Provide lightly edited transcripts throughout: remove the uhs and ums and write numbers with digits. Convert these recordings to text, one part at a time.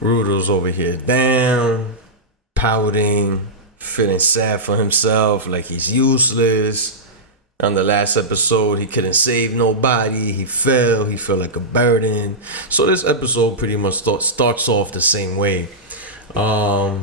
Rudo's over here down, pouting, feeling sad for himself, like he's useless. On the last episode, he couldn't save nobody. He felt like a burden. So this episode pretty much starts off the same way. But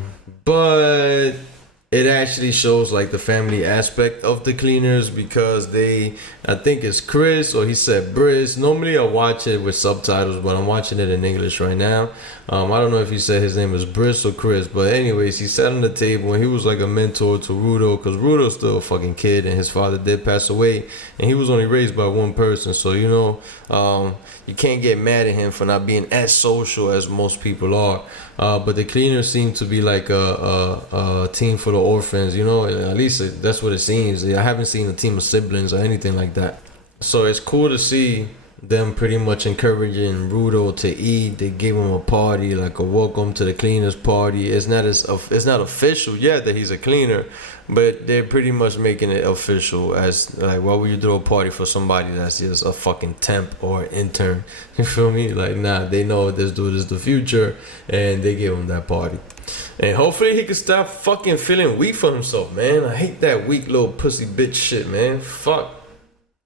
it actually shows like the family aspect of the cleaners because I think it's Chris or he said Briss. Normally I watch it with subtitles, but I'm watching it in English right now. I don't know if he said his name was Briss or Chris, but anyways, he sat on the table and he was like a mentor to Rudo because Rudo's still a fucking kid and his father did pass away and he was only raised by one person. So, you can't get mad at him for not being as social as most people are. But the cleaners seem to be like a team for the orphans, at least that's what it seems. I haven't seen a team of siblings or anything like that. So it's cool to see them pretty much encouraging Rudo to eat. They gave him a party, like a welcome to the cleaners party. It's not official yet that he's a cleaner, but they're pretty much making it official as like, why would you throw a party for somebody that's just a fucking temp or intern? You feel me? Like, nah, they know this dude is the future and they give him that party. And hopefully he can stop fucking feeling weak for himself, man. I hate that weak little pussy bitch shit, man. Fuck.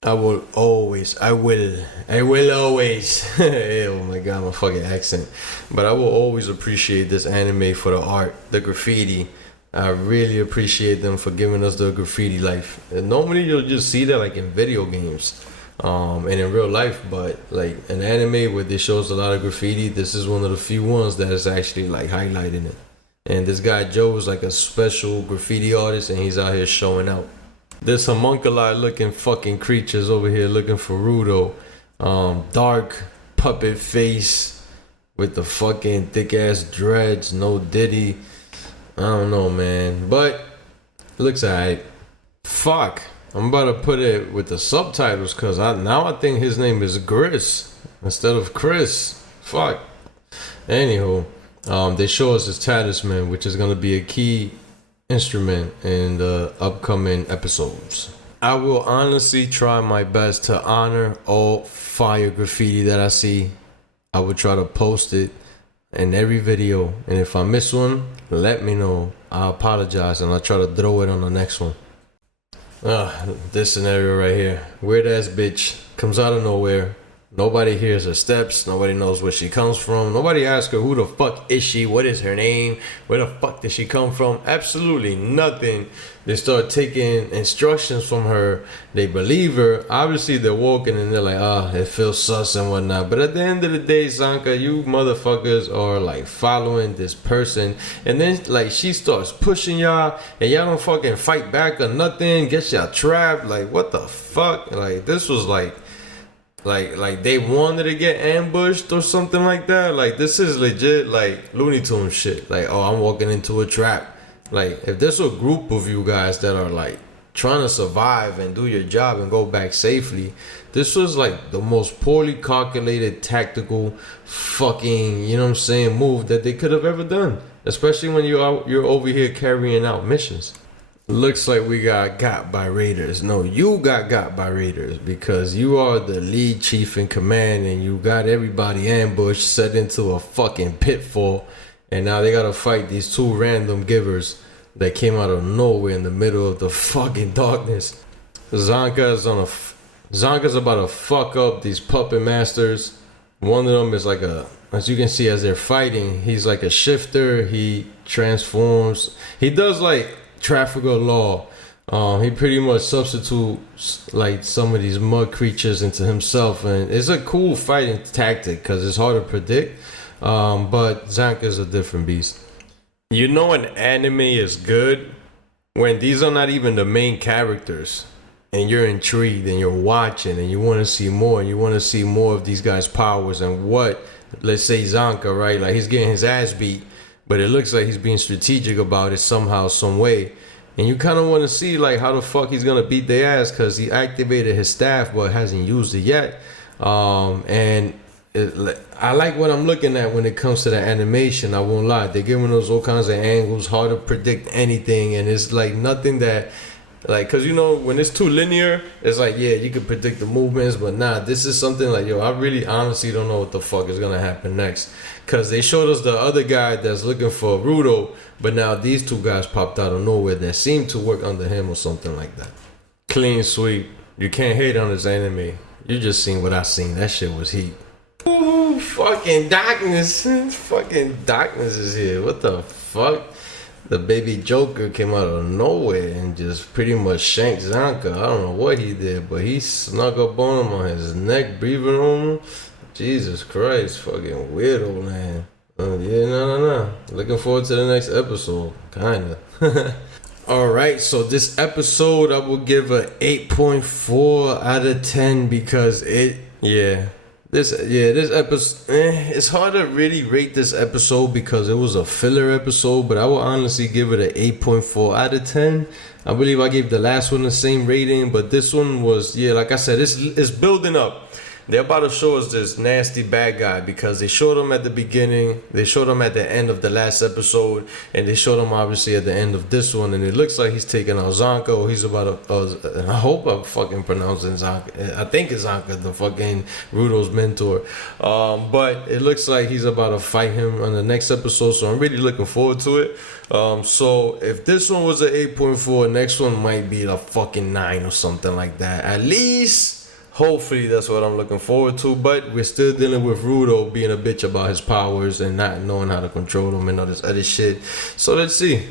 I will always. Oh my god, my fucking accent. But I will always appreciate this anime for the art, the graffiti. I really appreciate them for giving us the graffiti life. And normally you'll just see that like in video games, and in real life, but like an anime where they shows a lot of graffiti, this is one of the few ones that is actually like highlighting it. And this guy Joe is like a special graffiti artist and he's out here showing out. There's homunculi looking fucking creatures over here looking for Rudo. Dark puppet face with the fucking thick ass dreads, no Diddy. I don't know, man, but it looks alright. Fuck, I'm about to put it with the subtitles because I think his name is Gris instead of Chris. Fuck. Anywho, they show us his talisman, which is gonna be a key instrument in the upcoming episodes. I will honestly try my best to honor all fire graffiti that I see. I will try to post it in every video, and if I miss one, let me know. I apologize and I'll try to throw it on the next one. This scenario right here. Weird ass bitch comes out of nowhere. Nobody hears her steps. Nobody knows where she comes from. Nobody asks her who the fuck is she? What is her name? Where the fuck did she come from? Absolutely nothing. They start taking instructions from her. They believe her. Obviously they're walking and they're like, it feels sus and whatnot. But at the end of the day, Zanka, you motherfuckers are like following this person. And then like she starts pushing y'all and y'all don't fucking fight back or nothing. Gets y'all trapped. Like what the fuck? Like this was like they wanted to get ambushed or something like that. Like this is legit like Looney Tunes shit. Like, I'm walking into a trap. Like if there's a group of you guys that are like trying to survive and do your job and go back safely, this was like the most poorly calculated tactical fucking, move that they could have ever done. Especially when you're over here carrying out missions. Looks like we got by raiders. No, you got by raiders because you are the lead chief in command and you got everybody ambushed, set into a fucking pitfall, and now they gotta fight these two random givers that came out of nowhere in the middle of the fucking darkness. Zanka's about to fuck up these puppet masters. One of them is like as you can see as they're fighting, he's like a shifter. He transforms. He does like Trafficker Law. He pretty much substitutes like some of these mud creatures into himself, and it's a cool fighting tactic because it's hard to predict. But Zanka's a different beast. An anime is good when these are not even the main characters, and you're intrigued and you're watching and you want to see more. And you want to see more of these guys' powers and what, let's say Zanka, right? Like he's getting his ass beat, but it looks like he's being strategic about it somehow, some way. And you kind of want to see like how the fuck he's going to beat their ass because he activated his staff but hasn't used it yet. I like what I'm looking at when it comes to the animation. I won't lie. They're giving us all kinds of angles, hard to predict anything. And it's like nothing that Like, cause you know when it's too linear, it's like yeah, you can predict the movements, but nah, this is something like yo, I really honestly don't know what the fuck is gonna happen next. Cause they showed us the other guy that's looking for Rudo, but now these two guys popped out of nowhere that seem to work under him or something like that. Clean sweep. You can't hate on this anime. You just seen what I seen. That shit was heat. Ooh, fucking darkness. Fucking darkness is here. What the fuck? The baby Joker came out of nowhere and just pretty much shanked Zanka. I don't know what he did, but he snuck up on him on his neck, breathing on him. Jesus Christ, fucking weirdo, man. Yeah, no. Looking forward to the next episode, kinda. Alright, so this episode I will give a 8.4 out of 10 because this episode, it's hard to really rate this episode because it was a filler episode, but I will honestly give it an 8.4 out of 10. I believe I gave the last one the same rating, but this one was, like I said, it's building up. They're about to show us this nasty bad guy because they showed him at the beginning, they showed him at the end of the last episode, and they showed him obviously at the end of this one, and it looks like he's taking out Zanka, or he's about to, I hope I'm fucking pronouncing Zanka, I think it's Zanka, the fucking Rudo's mentor, but it looks like he's about to fight him on the next episode, so I'm really looking forward to it. So if this one was an 8.4, next one might be a fucking 9 or something like that, at least. Hopefully that's what I'm looking forward to, but we're still dealing with Rudo being a bitch about his powers and not knowing how to control them and all this other shit. So let's see.